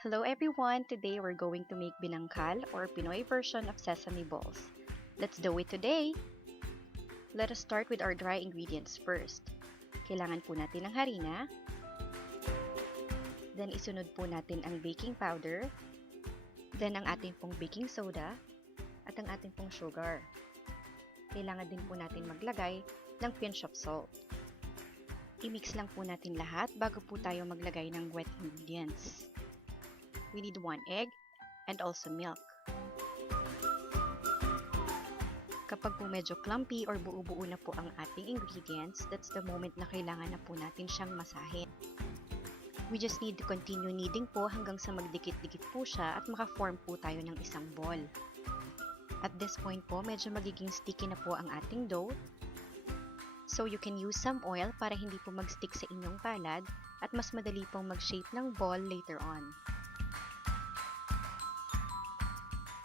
Hello everyone! Today we're going to make binangkal or Pinoy version of sesame balls. Let's do it today! Let us start with our dry ingredients first. Kailangan po natin ng harina. Then isunod po natin ang baking powder. Then ang ating pong baking soda. At ang ating pong sugar. Kailangan din po natin maglagay ng pinch of salt. I-mix lang po natin lahat bago po tayo maglagay ng wet ingredients. We need 1 egg and also milk. Kapag po medyo clumpy or buo-buo na po ang ating ingredients, that's the moment na kailangan na po natin siyang masahin. We just need to continue kneading po hanggang sa magdikit-dikit po siya at maka-form po tayo ng isang ball. At this point po, medyo magiging sticky na po ang ating dough. So you can use some oil para hindi po mag-stick sa inyong palad at mas madali pong mag-shape ng ball later on.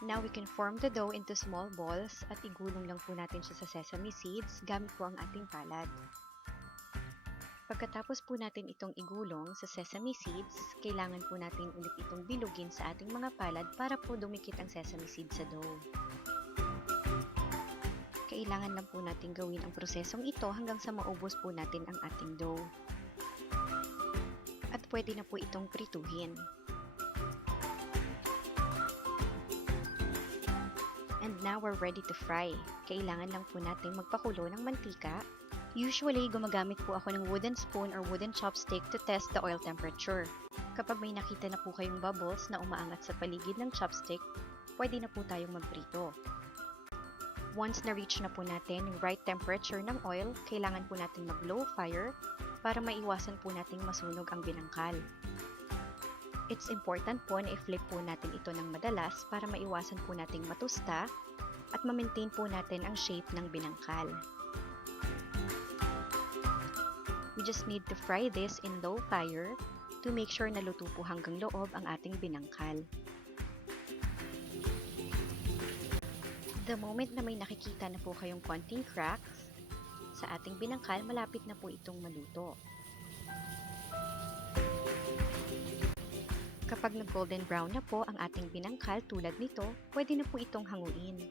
Now we can form the dough into small balls at igulong lang po natin siya sa sesame seeds gamit po ang ating palad. Pagkatapos po natin itong igulong sa sesame seeds, kailangan po natin ulit itong bilugin sa ating mga palad para po dumikit ang sesame seeds sa dough. Kailangan lang po natin gawin ang prosesong ito hanggang sa maubos po natin ang ating dough. At pwede na po itong prituhin. And now we're ready to fry. Kailangan lang po natin magpakulo ng mantika. Usually, gumagamit po ako ng wooden spoon or wooden chopstick to test the oil temperature. Kapag may nakita na po kayong bubbles na umaangat sa paligid ng chopstick, pwede na po tayong magprito. Once na-reach na po natin yung right temperature ng oil, kailangan po natin mag-low fire para maiwasan po nating masunog ang binangkal. It's important po na i-flip po natin ito ng madalas para maiwasan po nating matusta at ma-maintain po natin ang shape ng binangkal. We just need to fry this in low fire to make sure na luto po hanggang loob ang ating binangkal. The moment na may nakikita na po kayong konting cracks sa ating binangkal, malapit na po itong maluto. Kapag nag-golden brown na po ang ating binangkal tulad nito, pwede na po itong hanguin.